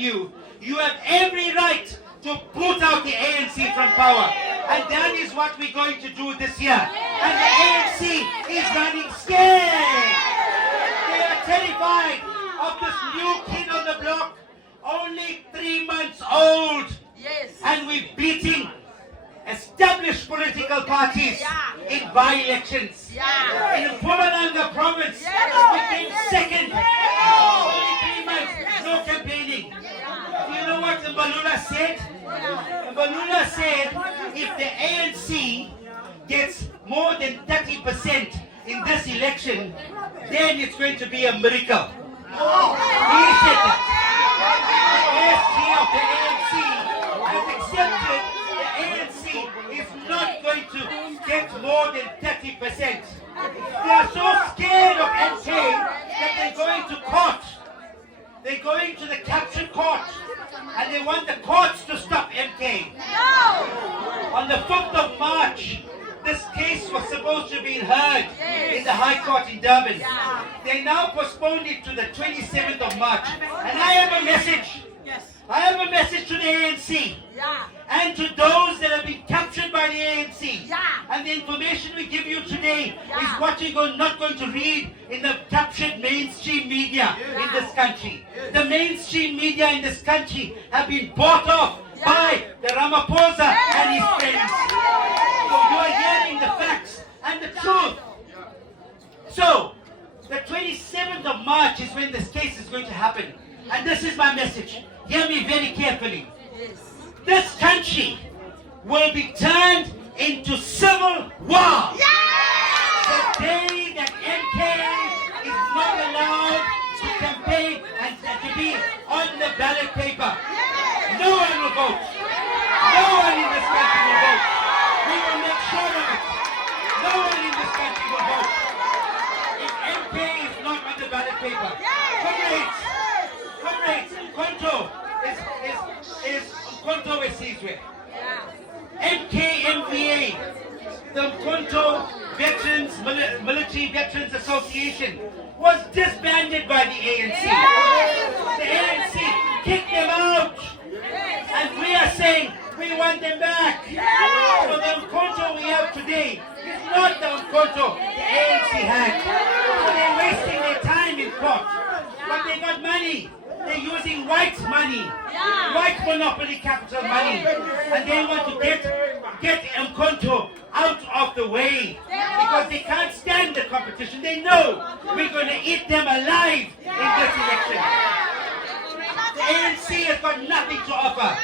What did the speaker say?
you, you have every right to put out the ANC from power. And that is what we're going to do this year. And the ANC is running scared. They are terrified of this new kid on the block, only 3 months old. Yes. And we're beating established political parties in by-elections. In Mpumalanga province, we came second. Only 3 months, no campaigning. Do you know what Mbalula said? Mbalula said if the ANC gets more than 30% in this election, then it's going to be a miracle. He said that. The SG of the ANC has accepted the ANC is not going to get more than 30%. They are so scared of MK that they're going to court. They're going to the captured court. And they want the courts to stop MK. No! On the 5th of March, this case was supposed to be heard in the High Court in Durban. They now postponed it to the 27th of March. And I have a message. I have a message to the ANC. And to those that have been captured by the ANC. And the information we give you today is what you're not going to read in the captured mainstream media in this country. The mainstream media in this country have been bought off by the Ramaphosa and his friends. So you are hearing the facts and the truth. So, the 27th of March is when this case is going to happen. And this is my message. Hear me very carefully. This country will be turned into civil war. The day that MK is not allowed to campaign and to be on the ballot paper, no one will vote. No one in this country will vote. We will make sure of it. No one in this country will vote. If MK is not on the ballot paper, comrades, Konto is Konto Wesizwe. MKMVA, the Konto Veterans, Military Veterans Association, was disbanded by the ANC. The ANC kicked them out. And we are saying we want them back. So the Konto we have today is not the Konto the ANC had. So they're wasting their time in court. But they got money. They're using white money, white monopoly capital money, and they want to get Mkonto out of the way because they can't stand the competition. They know we're going to eat them alive in this election. The ANC has got nothing to offer.